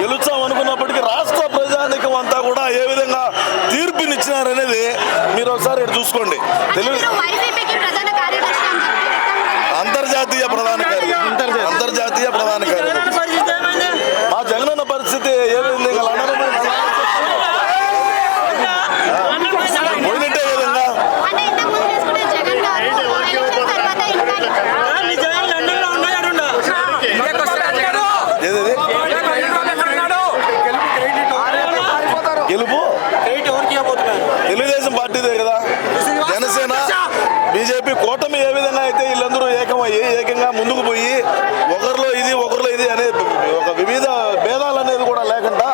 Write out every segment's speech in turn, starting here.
గెలుస్తాం అనుకున్నప్పటికీ రాష్ట్ర ప్రజానికం అంతా కూడా ఏ విధంగా తీర్పునిచ్చినారనేది మీరు ఒకసారి ఇక్కడ చూసుకోండి. అంతర్జాతీయ ప్రధాన కార్యదర్శి మా జగనన్న పరిస్థితి ఏ విధంగా పోయినట్టే విధంగా గెలుపు తెలుగుదేశం పార్టీదే కదా. జనసేన బీజేపీ కూటమి ఏ విధంగా అయితే వీళ్ళందరూ ఏకంగా ముందుకు పోయి ఒకరిలో ఇది అనే ఒక వివిధ భేదాలు అనేది కూడా లేకుండా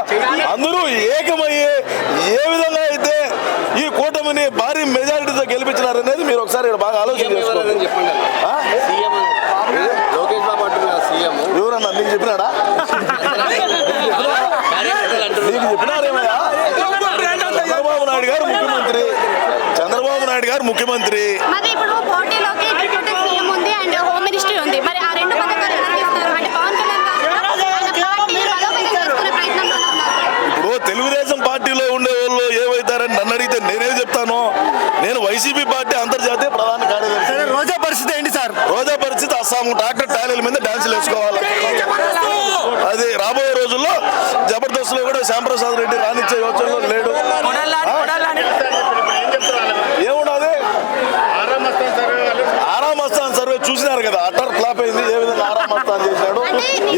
అందరూ ఏకమయ్యి ఏ విధంగా అయితే ఈ కూటమిని భారీ మెజారిటీతో గెలిపించినారనేది మీరు ఒకసారి ఇక్కడ బాగా ఆలోచన చేసుకోండి. ఎవరన్నా మీకు చెప్పినాడా? మీకు చెప్పినారేమయ్యా? చంద్రబాబు నాయుడు గారు ముఖ్యమంత్రి. ఇప్పుడు తెలుగుదేశం పార్టీలో ఉండే వాళ్ళు ఏమవుతారని నన్ను అడిగితే నేనేం చెప్తాను. నేను వైసీపీ పార్టీ అంతర్జాతీయ ప్రధాన కార్యదర్శి. రోజా పరిస్థితి ఏంటి సార్? రోజా పరిస్థితి అస్సాం ట్రాక్టర్ టాలీల మీద డాన్సులు వేసుకోవాలి. అది రాబోయే రోజుల్లో జబర్దస్త్ లో కూడా శ్యాంప్రసాద్ రెడ్డి రానిచ్చే యోచనలో లేడు. ఏమున్నది ఆరామస్థాన్ సర్వే చూసినారు కదా, అటర్ ఫ్లాప్ అయింది. ఏ విధంగా ఆరామస్థాన్ చేశాడు,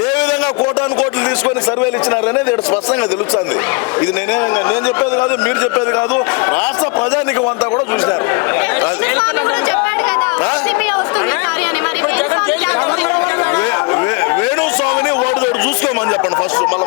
ఏ విధంగా కోట్లు తీసుకొని సర్వేలు ఇచ్చినారు అనేది ఇక్కడ స్పష్టంగా తెలుస్తుంది. ఇది నేను చెప్పేది కాదు, మీరు చెప్పేది కాదు, రాష్ట్ర ప్రజానికం అంతా కూడా చూసినారు. వేణుస్వామిని ఓటు చూసుకోమని చెప్పండి ఫస్ట్, మళ్ళీ